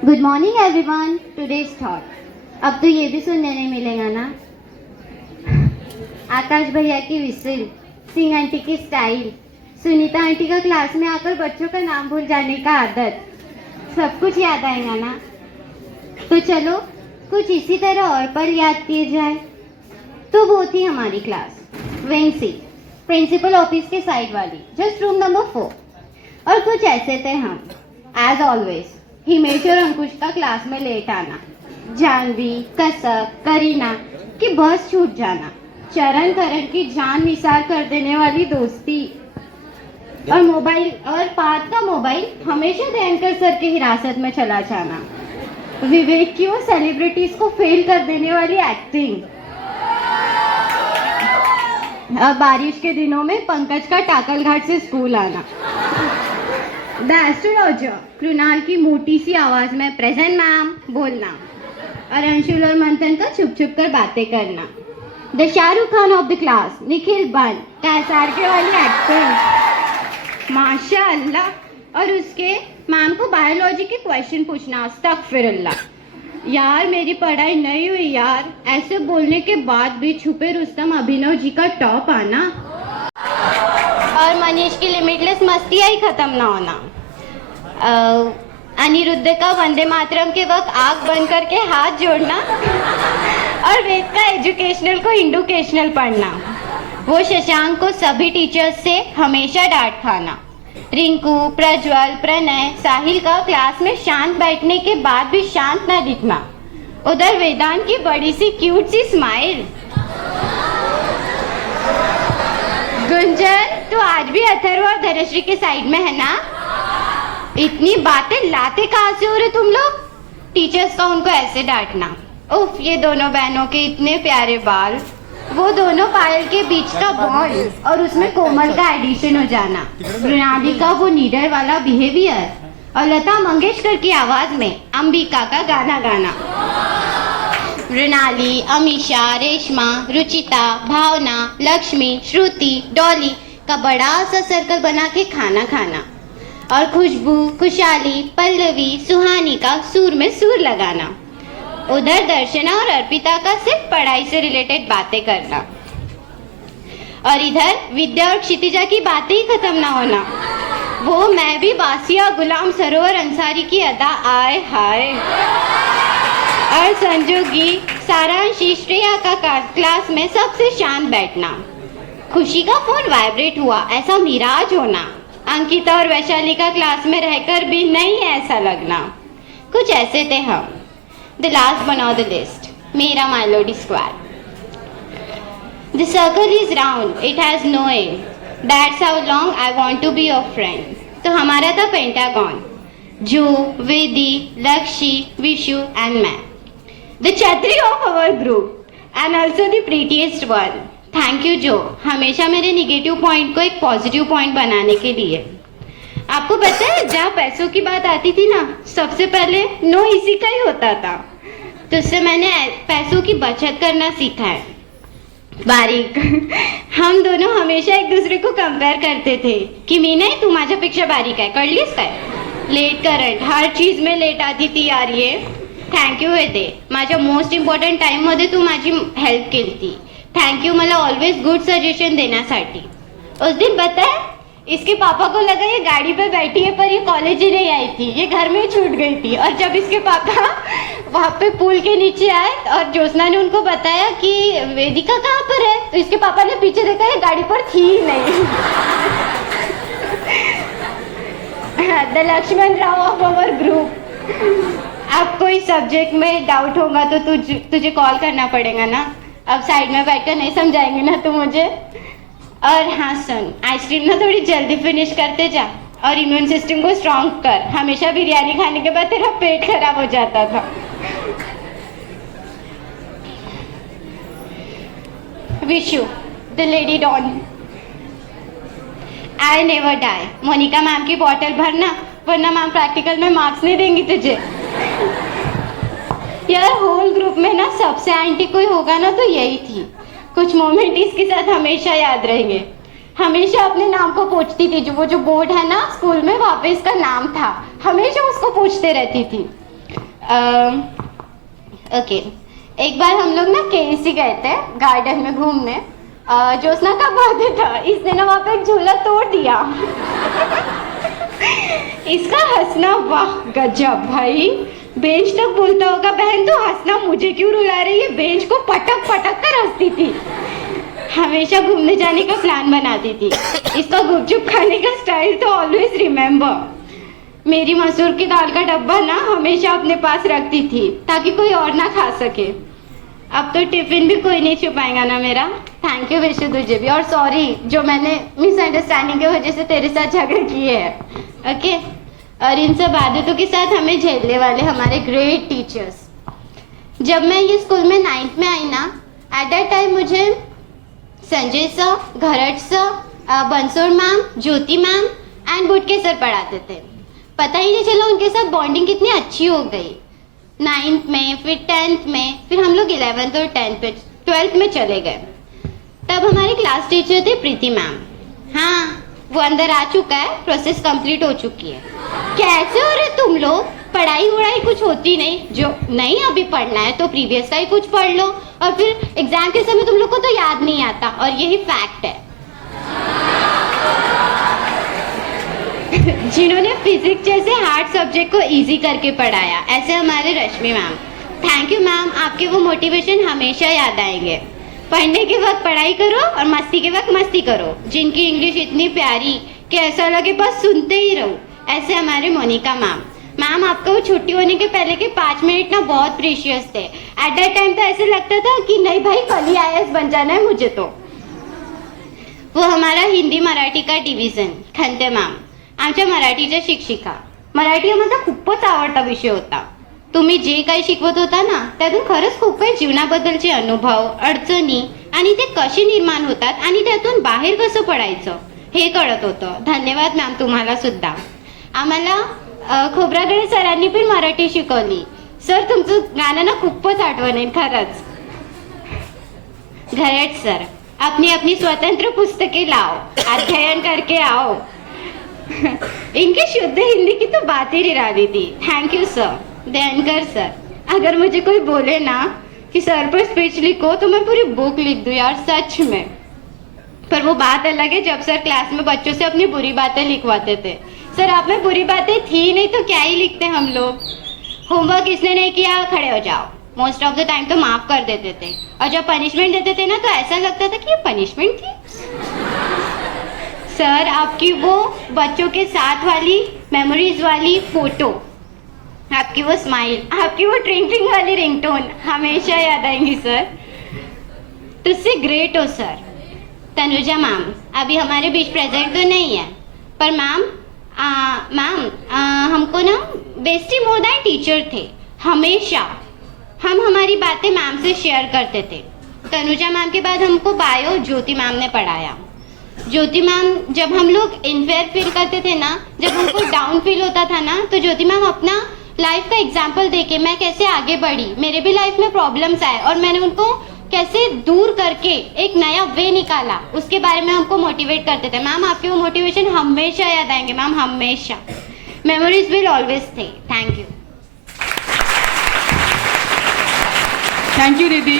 Good morning everyone. Today's thought. अब तो ये भी सुनने नहीं मिलेगा ना, आकाश भैया की विसिल, सिंह आंटी की स्टाइल, सुनीता आंटी का क्लास में आकर बच्चों का नाम भूल जाने का आदत, सब कुछ याद आएगा ना। तो चलो कुछ इसी तरह और पल याद किए जाए। तो वो थी हमारी क्लास, विंग सी, प्रिंसिपल ऑफिस के साइड वाली, जस्ट रूम नंबर 4। और कुछ ऐसे थे हम, एज ऑलवेज हिमेश और अंकुश का क्लास में लेट आना, जानवी, कसक, करीना की बस छूट जाना, चरण करण की जान निसार कर देने वाली दोस्ती, और मोबाइल और पार्थ का मोबाइल हमेशा दयनकर सर की हिरासत में चला जाना, विवेक की वो सेलिब्रिटीज को फेल कर देने वाली एक्टिंग, और बारिश के दिनों में पंकज का टाकल घाट से स्कूल आना, द एस्ट्रोलॉजर कृणाल की मोटी सी आवाज में प्रेजेंट मैम बोलना, और अंशुल और मंथन का छुप छुप कर बातें करना, the Shahrukh Khan of the class Nikhil बन कैसारके वाली एक्टिंग, माशाअल्लाह, और उसके मैम को बायोलॉजी के क्वेश्चन पूछना, अस्तगफिरुल्लाह यार मेरी पढ़ाई नहीं हुई यार, ऐसे बोलने के बाद भी छुपे रुस्तम अभिनव जी का टॉप आना, और मनीष की लिमिटलेस मस्तियाँ ही खत्म ना होना, अनिरुद्ध का वंदे मातरम के वक्त आग बंद करके हाथ जोड़ना, और वेद का एजुकेशनल को इंडुकेशनल पढ़ना, वो शशांक को सभी टीचर्स से हमेशा डांट खाना, रिंकू, प्रज्वल, प्रणय, साहिल का क्लास में शांत बैठने के बाद भी शांत ना दिखना, उधर वेदांत की बड़ी सी क्यूट सी स्माइल। गुंजन, तू आज भी अथर्व और धनश्री के साइड में है ना? इतनी बातें लाते कहाँ से हो रहे तुम लोग? टीचर्स का उनको ऐसे डांटना, उफ ये दोनों बहनों के इतने प्यारे बाल, वो दोनों पायल के बीच का बॉन्ड, और उसमें कोमल का एडिशन हो जाना, मृणाली का वो नीडर वाला बिहेवियर, और लता मंगेशकर की आवाज में अंबिका का गाना गाना, मृणाली, अमीशा, रेशमा, रुचिता, भावना, लक्ष्मी, श्रुति, डॉली का बड़ा सा सर्कल बना के खाना खाना, और खुशबू, खुशहाली, पल्लवी, सुहानी का सुर में सुर लगाना, उधर दर्शना और अर्पिता का सिर्फ पढ़ाई से रिलेटेड बातें करना, और इधर विद्या और क्षितिजा की बातें ही खत्म ना होना, वो मैं भी बासिया, गुलाम सरोवर अंसारी की अदा, आए हाय, और संजोगी, सारांशी, श्रेया का क्लास में सबसे शांत बैठना, खुशी का फोन वाइब्रेट हुआ ऐसा मिराज होना, अंकिता और वैशाली का क्लास में रहकर भी नहीं ऐसा लगना। कुछ ऐसे थे हम। द लास्ट बन ऑन द लिस्ट, मेरा माइलोडी squad. The circle is round, it has no and, that's how long I want to be your friend. तो हमारा था पेंटागन, जो, वेदी, लक्ष्य, विशु एंड मैं, द छतरी of our group and also the prettiest one. Thank you जो, हमेशा मेरे निगेटिव पॉइंट को एक पॉजिटिव पॉइंट बनाने के लिए। आपको पता है जहाँ पैसों की बात आती थी ना, सबसे पहले नो इसी का ही होता था, तो उससे मैंने पैसों की बचत करना सीखा है। बारीक हम दोनों हमेशा एक दूसरे को कंपेयर करते थे की मी नाही तू माझ्यापेक्षा बारीक आहे, कळलीस काय? लेट करंट, हर चीज में लेट आती थी यार ये। थँक यू वेदे, माझ्या मोस्ट इम्पॉर्टंट टाइम मध्ये तू माझी हेल्प केली थी। थैंक यू मला ऑलवेज गुड सजेशन देण्यासाठी। उस दिन पता है इसके पापा को लगा ये गाड़ी पे बैठी है पर ये कॉलेज ही नहीं आई थी, ये घर में ही छूट गई थी, और जब इसके पापा वहाँ पे पुल के नीचे आए और ज्योत्सना ने उनको बताया कि वेदिका कहाँ पर है, तो इसके पापा ने पीछे देखा ये गाड़ी पर थी ही नहीं। The Lakshman Rao of our group. अब कोई सब्जेक्ट में डाउट होगा तो तुझे कॉल करना पड़ेगा ना, अब साइड में बैठकर नहीं समझाएंगे ना तू मुझे। और हाँ सुन, आइसक्रीम ना थोड़ी जल्दी फिनिश करते जा, और इम्यून सिस्टम को स्ट्रॉन्ग कर, हमेशा बिरयानी खाने के बाद तेरा पेट खराब हो जाता था। Vishu, the lady don, I never die. Monika ma'am की बॉटल भरना, वरना मैम प्रैक्टिकल में मार्क्स नहीं देंगी तुझे। यार होल ग्रुप में ना सबसे आंटी कोई होगा ना तो यही थी। कुछ मोमेंट इसके साथ हमेशा याद रहेंगे। हमेशा अपने नाम को पूछती थी, जो वो जो बोर्ड है ना स्कूल में, वहाँ पे इसका नाम था, हमेशा उसको पूछते रहती थी। ओके, एक बार हम लोग ना केएससी गए थे गार्डन में घूमने। ज्योत्सना का बर्थडे था, इसने ना वहाँ पे एक झूला तोड़ दिया। इसका हंसना वाह गजब भाई, बेंच तक बोलता होगा बहन तो हंसना मुझे क्यों रुला रही है, बेंच को पटक पटक कर हंसती थी। हमेशा घूमने जाने का प्लान बनाती थी। इसका गुपचुप खाने का स्टाइल तो ऑलवेज रिमेम्बर। मेरी मसूर की दाल का डब्बा ना हमेशा अपने पास रखती थी ताकि कोई और ना खा सके। अब तो टिफिन भी कोई नहीं छुपाएगा ना मेरा। थैंक यू विशु तुझे भी, और सॉरी जो मैंने मिसअंडरस्टैंडिंग की वजह से तेरे साथ झगड़े किए हैं। ओके, और इन सब आदतों के साथ हमें झेलने वाले हमारे ग्रेट टीचर्स। जब मैं ये स्कूल में 9th में आई ना, एट दैट टाइम मुझे Sanjay sir, घरट sir, बंसोर ma'am, Jyoti ma'am and बुटके sir पढ़ाते थे। पता ही नहीं चला उनके साथ बॉन्डिंग कितनी अच्छी हो गई। 9th में, फिर 10th में, फिर हम लोग 11th और 12th में चले गए। तब हमारी क्लास टीचर थे प्रीति मैम। हाँ, वो अंदर आ चुका है, प्रोसेस कंप्लीट हो चुकी है। कैसे हो रहे तुम लोग, पढ़ाई वढ़ाई कुछ होती नहीं, जो नहीं अभी पढ़ना है तो प्रीवियस का ही कुछ पढ़ लो, और फिर एग्जाम के समय तुम लोग को तो याद नहीं आता, और यही फैक्ट है। जिन्होंने फिजिक्स जैसे हार्ड सब्जेक्ट को इजी करके पढ़ाया, ऐसे हमारे रश्मि मैम। थैंक यू मैम, आपके वो मोटिवेशन हमेशा याद आएंगे। पढ़ने के वक्त पढ़ाई करो और मस्ती के वक्त मस्ती करो। जिनकी इंग्लिश इतनी प्यारी कि ऐसा लगे बस सुनते ही रहो, ऐसे हमारे मोनिका मैम। मैम आपका वो छुट्टी होने के पहले के 5 मिनट ना बहुत प्रीशियस थे। एट दैट टाइम तो ऐसे लगता था कि नहीं भाई कल ही IAS बन जाना है मुझे तो। वो हमारा हिंदी मराठी का डिव्हिजन खंते मॅम, आमच्या मराठीच्या शिक्षिका। मराठी हा माझा खूपच आवडता विषय होता। तुम्ही जे काही शिकवत होता ना त्यातून खरंच खूप काही जीवनाबद्दलचे अनुभव, अडचणी आणि ते कसे निर्माण होतात आणि त्यातून बाहेर कसं पडायचं हे कळत होतं। धन्यवाद मॅम तुम्हाला सुद्धा। आम्हाला खोब्रागडे सरांनी पण मराठी शिकवली। सर तुमचं गाणं ना खूपच आठवण आहे खरंच। घरट सर, अपनी अपनी स्वतंत्र पुस्तकें लाओ, अध्ययन करके आओ। इनकी शुद्ध हिंदी की तो बात ही निराली थी। Thank you sir. दयानकर सर, अगर मुझे कोई बोले ना कि सर पर स्पीच लिखो तो मैं पूरी बुक लिख दूं यार सच में। पर वो बात अलग है जब सर क्लास में बच्चों से अपनी बुरी बातें लिखवाते थे। सर आप में बुरी बातें थी नहीं तो क्या ही लिखते हम लोग। होमवर्क इसने नहीं किया खड़े हो जाओ, मोस्ट ऑफ द टाइम तो माफ कर देते थे, और जब पनिशमेंट देते थे ना तो ऐसा लगता था कि ये पनिशमेंट थी। सर आपकी वो बच्चों के साथ वाली मेमोरीज वाली फोटो, आपकी वो स्माइल, आपकी वो ट्रिंकलिंग वाली रिंगटोन हमेशा याद आएंगी सर। तुझसे ग्रेट हो सर। तनुजा मैम अभी हमारे बीच प्रेजेंट तो नहीं है, पर मैम हमको ना बेस्टी मोर देन टीचर थे। हमेशा हम हमारी बातें मैम से शेयर करते थे। तनुजा मैम के बाद हमको बायो ज्योति मैम ने पढ़ाया। ज्योति मैम जब हम लोग इनफेयर फील करते थे ना, जब हमको डाउन फील होता था ना, तो ज्योति मैम अपना लाइफ का एग्जाम्पल देके मैं कैसे आगे बढ़ी, मेरे भी लाइफ में प्रॉब्लम्स आए और मैंने उनको कैसे दूर करके एक नया वे निकाला, उसके बारे में हमको मोटिवेट करते थे। मैम आपके वो मोटिवेशन हमेशा याद आएंगे मैम, हमेशा। Memories will always stay. Thank you. Thank you दीदी।